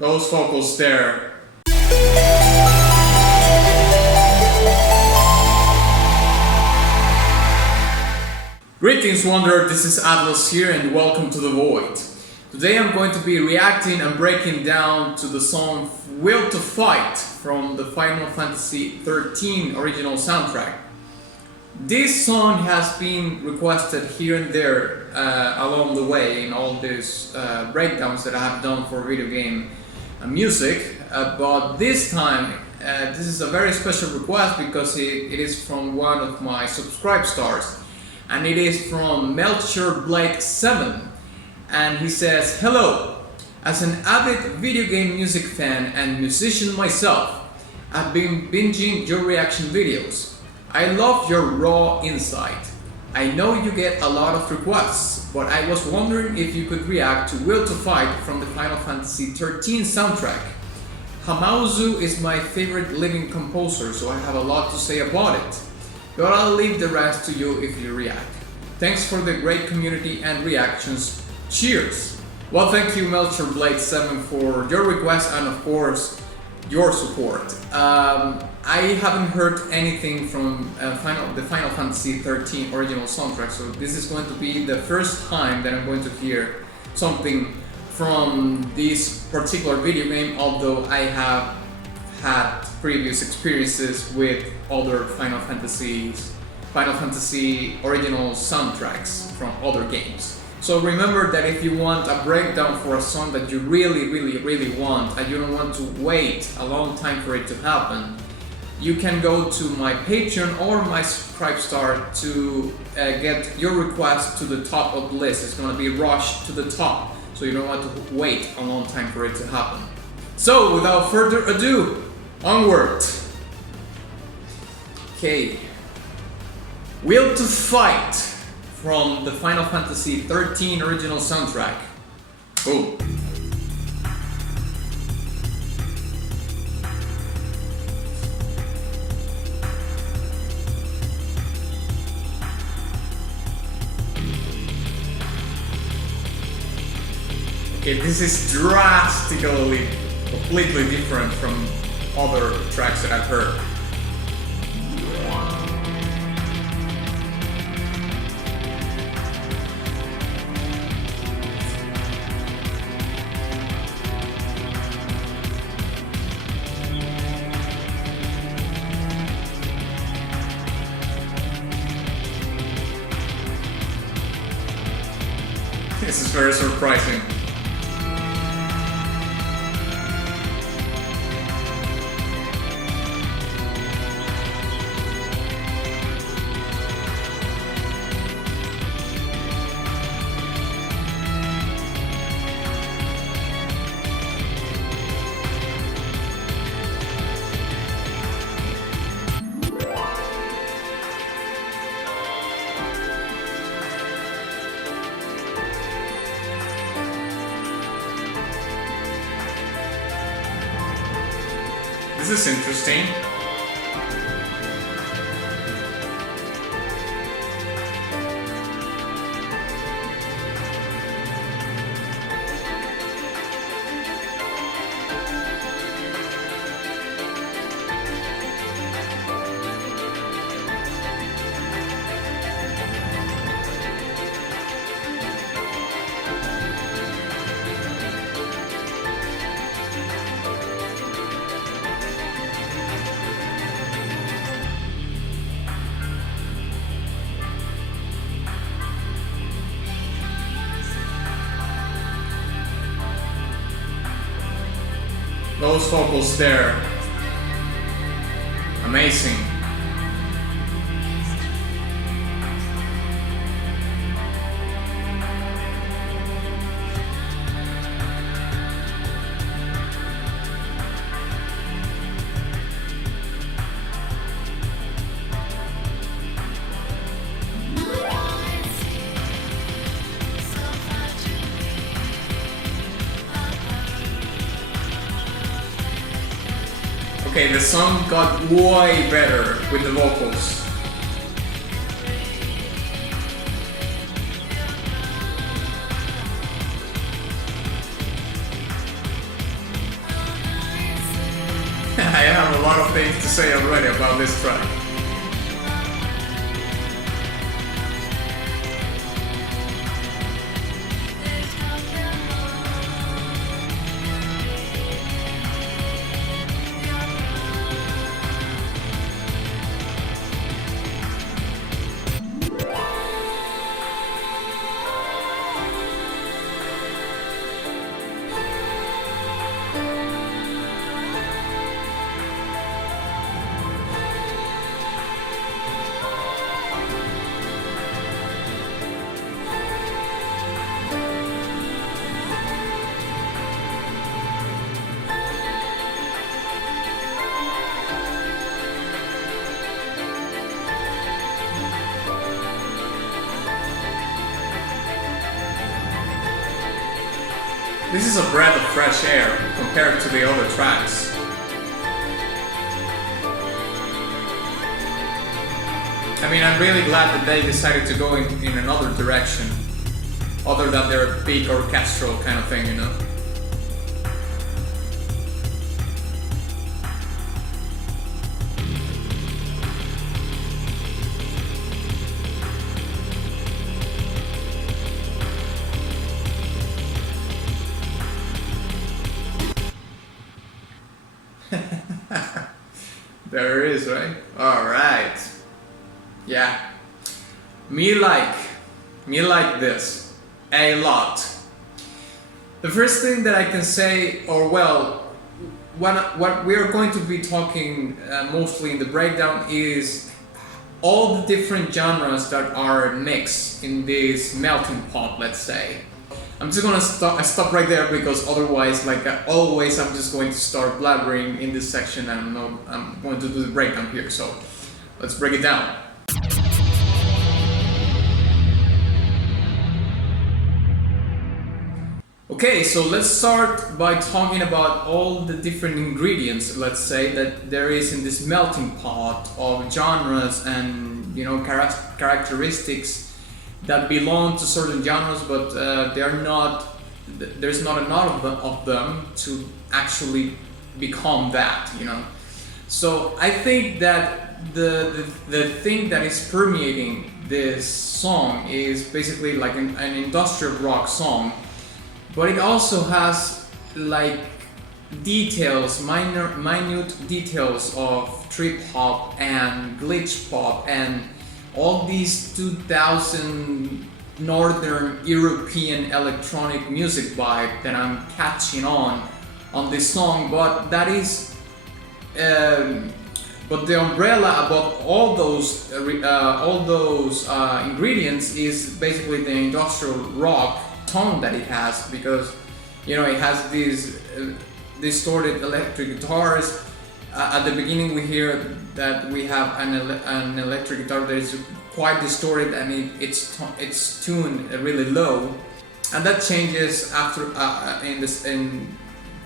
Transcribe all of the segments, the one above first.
Those vocals there. Greetings Wanderer, this is Atlas here and welcome to The Void. Today I'm going to be reacting and breaking down to the song Will to Fight from the Final Fantasy XIII original soundtrack. This song has been requested here and there along the way in all these breakdowns that I have done for video game music, but this time this is a very special request because it is from one of my subscribe stars, and it is from XIII, and he says, "Hello, as an avid video game music fan and musician myself, I've been binging your reaction videos. I love your raw insight. I know you get a lot of requests, but I was wondering if you could react to Will to Fight from the Final Fantasy XIII soundtrack. Hamauzu is my favorite living composer, so I have a lot to say about it. But I'll leave the rest to you if you react. Thanks for the great community and reactions. Cheers!" Well, thank you XIII for your request and of course your support. I haven't heard anything from the Final Fantasy XIII original soundtrack, so this is going to be the first time that I'm going to hear something from this particular video game, although I have had previous experiences with other Final Fantasy original soundtracks from other games. So remember that if you want a breakdown for a song that you really want and you don't want to wait a long time for it to happen, you can go to my Patreon or my Subscribestar to get your request to the top of the list. It's gonna be rushed to the top, so you don't want to wait a long time for it to happen. So without further ado, onward! Okay, Will to Fight from the Final Fantasy XIII original soundtrack. Boom. Okay, this is drastically, completely different from other tracks that I've heard. This is very surprising. This is interesting. Those vocals there, amazing. Okay, the song got way better with the vocals. a lot of things to say already about this track. This is a breath of fresh air compared to the other tracks. I mean, I'm really glad that they decided to go in another direction, other than their big orchestral kind of thing, you know? There it is, right? Alright. Yeah. Me like this a lot. The first thing that I can say, or well, what we are going to be talking mostly in the breakdown is all the different genres that are mixed in this melting pot, let's say. I'm just gonna stop right there because otherwise, like always, I'm just going to start blabbering in this section and I'm going to do the breakdown here. So let's break it down. Okay, so let's start by talking about all the different ingredients, let's say, that there is in this melting pot of genres and, you know, characteristics that belong to certain genres, but there's not enough of them to actually become that, you know. So I think that the thing that is permeating this song is basically like an industrial rock song, but it also has like details, minute details of trip hop and glitch pop and all these 2000 Northern European electronic music vibe that I'm catching on this song, but that is, but the umbrella above all those ingredients is basically the industrial rock tone that it has, because, you know, it has these distorted electric guitars. At the beginning we hear that we have an electric guitar that is quite distorted and it's tuned really low, and that changes after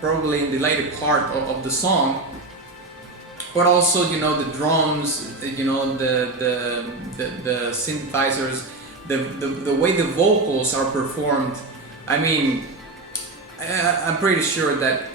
probably in the later part of the song. But also, you know, the drums, you know, the synthesizers, the way the vocals are performed. I mean, I'm pretty sure that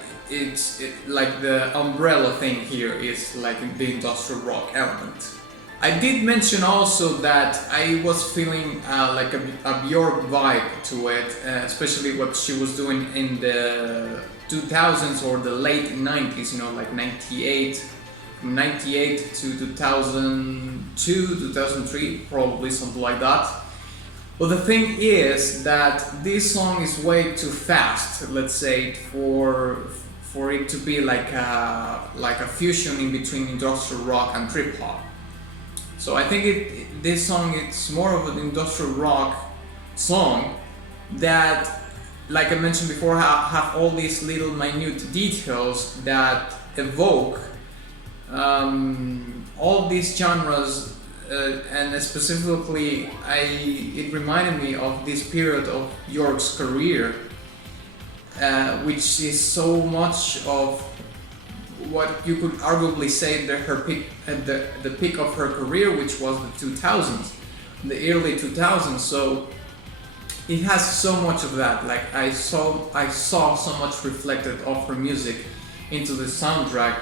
like the umbrella thing here is like the industrial rock element. I did mention also that I was feeling like a Björk vibe to it, especially what she was doing in the 2000s or the late 90s, you know, like 98, from 98 to 2002, 2003, probably something like that. But the thing is that this song is way too fast, let's say, for it to be like a fusion in between industrial rock and trip hop. So I think this song, it's more of an industrial rock song that, like I mentioned before, have all these little minute details that evoke all these genres, and specifically it reminded me of this period of Björk's career, which is so much of what you could arguably say that her peak, the peak of her career, which was the 2000s, the early 2000s. So it has so much of that. Like I saw so much reflected of her music into the soundtrack.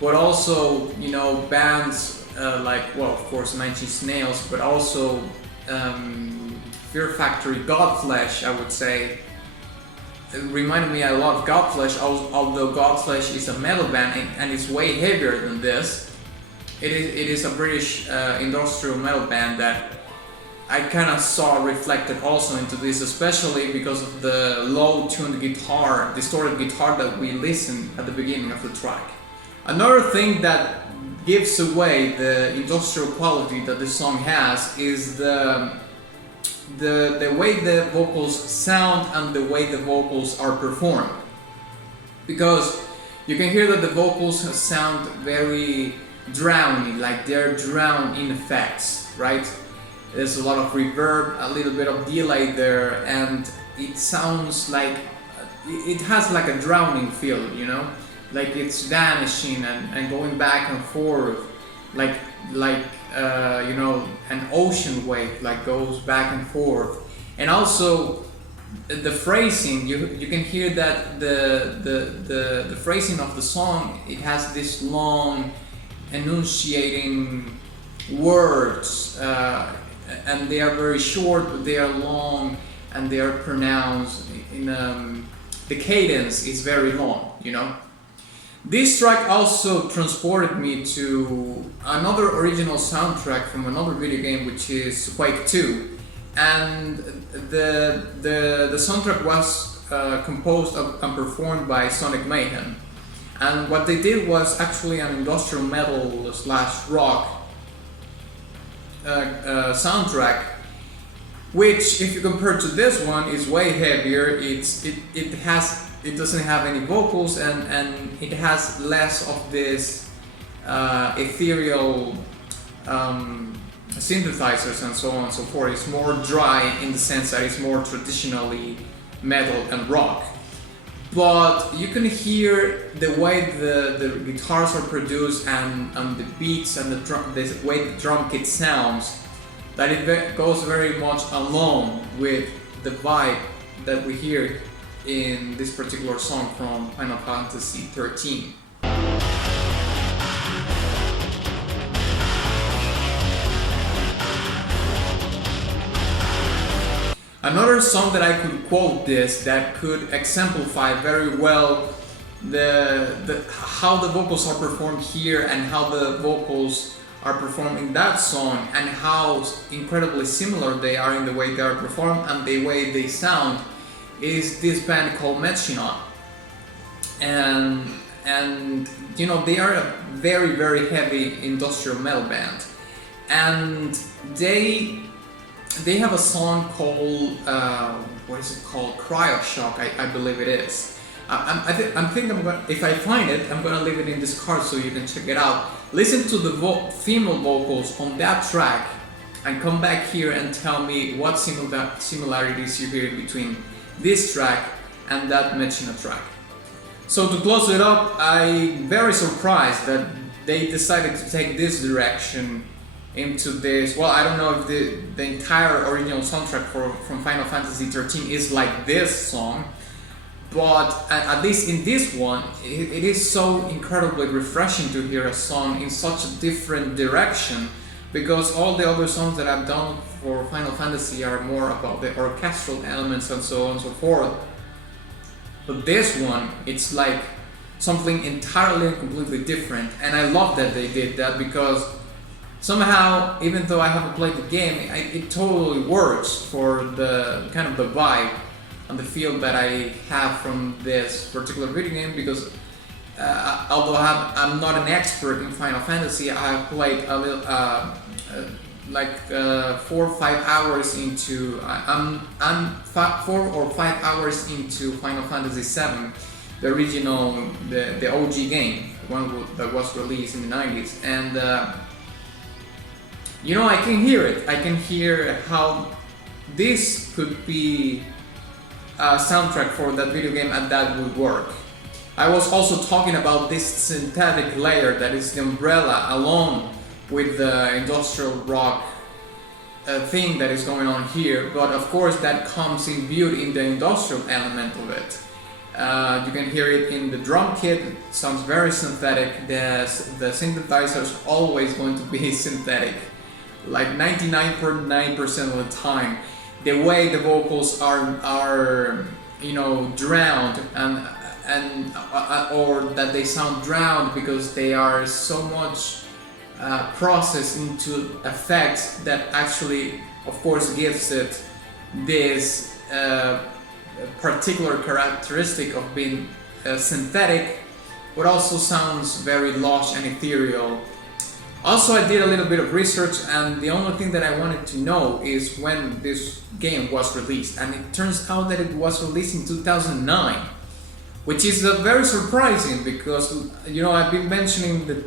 but also, you know, bands like, well, of course, Nine Inch Nails, but also Fear Factory, Godflesh, I would say. It reminded me a lot of Godflesh, although Godflesh is a metal band and it's way heavier than this. It is a British industrial metal band that I kind of saw reflected also into this, especially because of the low-tuned guitar, distorted guitar that we listen at the beginning of the track. Another thing that gives away the industrial quality that this song has is the way the vocals sound and the way the vocals are performed. Because you can hear that the vocals sound very drowny, like they're drowned in effects, right? There's a lot of reverb, a little bit of delay there, and it sounds like it has like a drowning feel, you know, like it's vanishing and going back and forth, like you know, an ocean wave, like goes back and forth. And also the phrasing, you can hear that the phrasing of the song, it has this long enunciating words, and they are very short, but they are long and they are pronounced in the cadence is very long, you know. This track also transported me to another original soundtrack from another video game, which is Quake 2, and the soundtrack was composed and performed by Sonic Mayhem. And what they did was actually an industrial metal / rock soundtrack, which, if you compare to this one, is way heavier. It doesn't have any vocals, and it has less of this ethereal synthesizers and so on and so forth. It's more dry in the sense that it's more traditionally metal and rock. But you can hear the way the guitars are produced and the beats and the way the drum kit sounds, that it goes very much along with the vibe that we hear in this particular song from Final Fantasy XIII. Another song that I could quote that could exemplify very well how the vocals are performed here and how the vocals are performed in that song, and how incredibly similar they are in the way they are performed and the way they sound, is this band called Mechina. And you know, they are a very, very heavy industrial metal band, and they have a song called what is it called? Cryoshock, I believe it is. If I find it, I'm gonna leave it in this card so you can check it out. Listen to the female vocals on that track, and come back here and tell me what similarities you hear between this track and that Mechina track. So to close it up, I'm very surprised that they decided to take this direction into this. Well, I don't know if the entire original soundtrack from Final Fantasy XIII is like this song, but at least in this one, it is so incredibly refreshing to hear a song in such a different direction, because all the other songs that I've done for Final Fantasy are more about the orchestral elements and so on and so forth. But this one, it's like something entirely and completely different, and I love that they did that, because somehow, even though I haven't played the game, it totally works for the kind of the vibe and the feel that I have from this particular video game, because although I'm not an expert in Final Fantasy, I have played a little, 4 or 5 hours into, I'm 4 or 5 hours into Final Fantasy VII, the original, the OG game, the one that was released in the 90s, and you know, I can hear it. I can hear how this could be a soundtrack for that video game, and that would work. I was also talking about this synthetic layer that is the umbrella, along with the industrial rock thing that is going on here, but of course that comes imbued in the industrial element of it. You can hear it in the drum kit. It sounds very synthetic. The synthesizer is always going to be synthetic, like 99.9% of the time. The way the vocals are drowned or that they sound drowned because they are so much processed into effects that actually, of course, gives it this particular characteristic of being synthetic, but also sounds very lush and ethereal. Also, I did a little bit of research, and the only thing that I wanted to know is when this game was released, and it turns out that it was released in 2009, which is very surprising because I've been mentioning the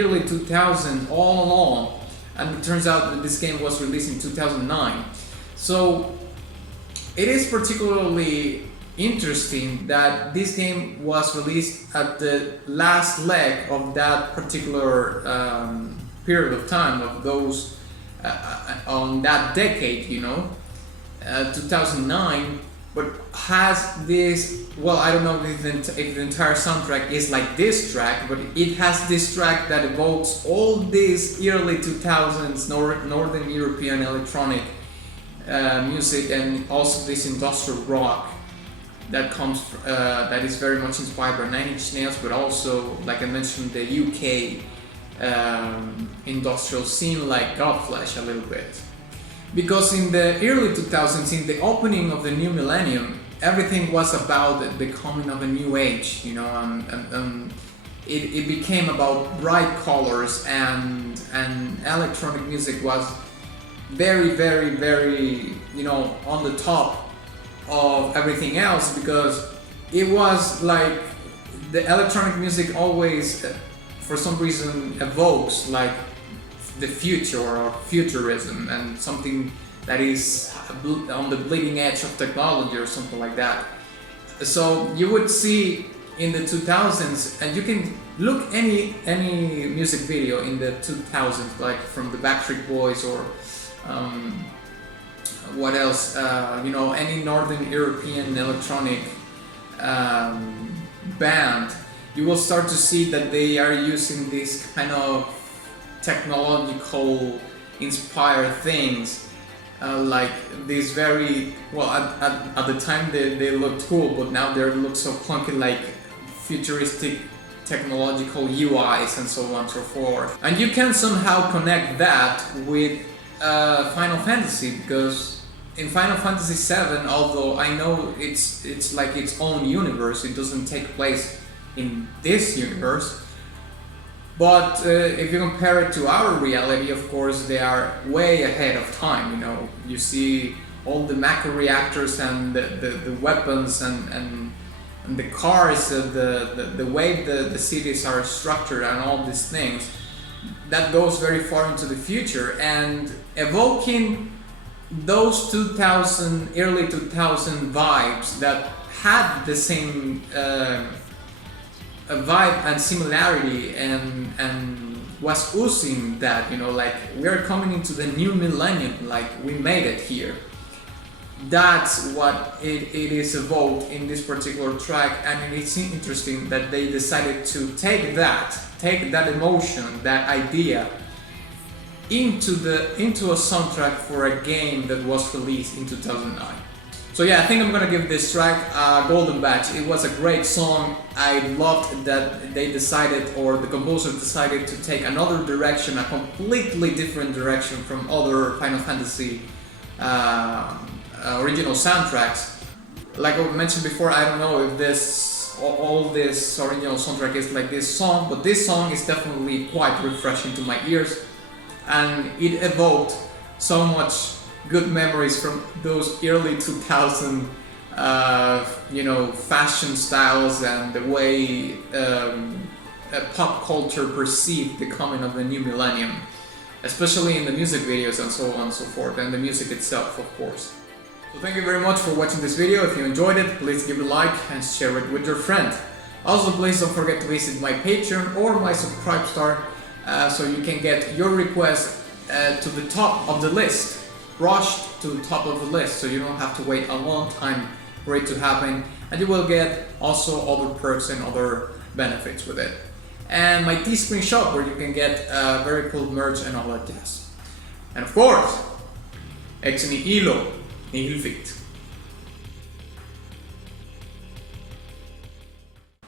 early 2000 all along, and it turns out that this game was released in 2009. So it is particularly interesting that this game was released at the last leg of that particular period of time, of those on that decade, 2009, but has this, well, I don't know if the entire soundtrack is like this track, but it has this track that evokes all this early 2000s Northern European electronic music, and also this industrial rock that comes that is very much inspired by Nine Inch Nails, but also, like I mentioned, the UK industrial scene, like Godflesh a little bit. Because in the early 2000s, in the opening of the new millennium, everything was about the coming of a new age, it became about bright colors, and electronic music was very, very, very, on the top of everything else, because it was like the electronic music always, for some reason, evokes like the future or futurism, and something that is on the bleeding edge of technology or something like that. So you would see in the 2000s, and you can look any music video in the 2000s, like from the Backstreet Boys or what else, any Northern European electronic band, you will start to see that they are using this kind of technological inspired things, like these very, well, at the time they looked cool, but now they look so clunky, like futuristic technological UIs and so on and so forth. And you can somehow connect that with Final Fantasy, because in Final Fantasy VII, although I know it's like its own universe, it doesn't take place in this universe, but if you compare it to our reality, of course, they are way ahead of time. You see all the macro reactors and the weapons and the cars, the way the cities are structured and all these things. That goes very far into the future, and evoking those early 2000 vibes that had the same vibe and similarity, and was oozing that, like we are coming into the new millennium, like we made it here. That's what it is evoked in this particular track, and it's interesting that they decided to take that emotion, that idea, into a soundtrack for a game that was released in 2009. So yeah, I think I'm gonna give this track a golden badge. It was a great song. I loved that they decided, or the composer decided, to take another direction, a completely different direction from other Final Fantasy original soundtracks. Like I mentioned before, I don't know if all this original soundtrack is like this song, but this song is definitely quite refreshing to my ears, and it evoked so much good memories from those early 2000 fashion styles, and the way pop culture perceived the coming of the new millennium, especially in the music videos and so on and so forth, and the music itself, of course. So thank you very much for watching this video. If you enjoyed it, please give it a like and share it with your friend. Also, please don't forget to visit my Patreon or my Subscribe Star, so you can get your request to the top of the list, rushed to the top of the list, so you don't have to wait a long time for it to happen, and you will get also other perks and other benefits with it. And my Teespring shop where you can get very cool merch and all that jazz. And of course, ex nihilo nihil fit.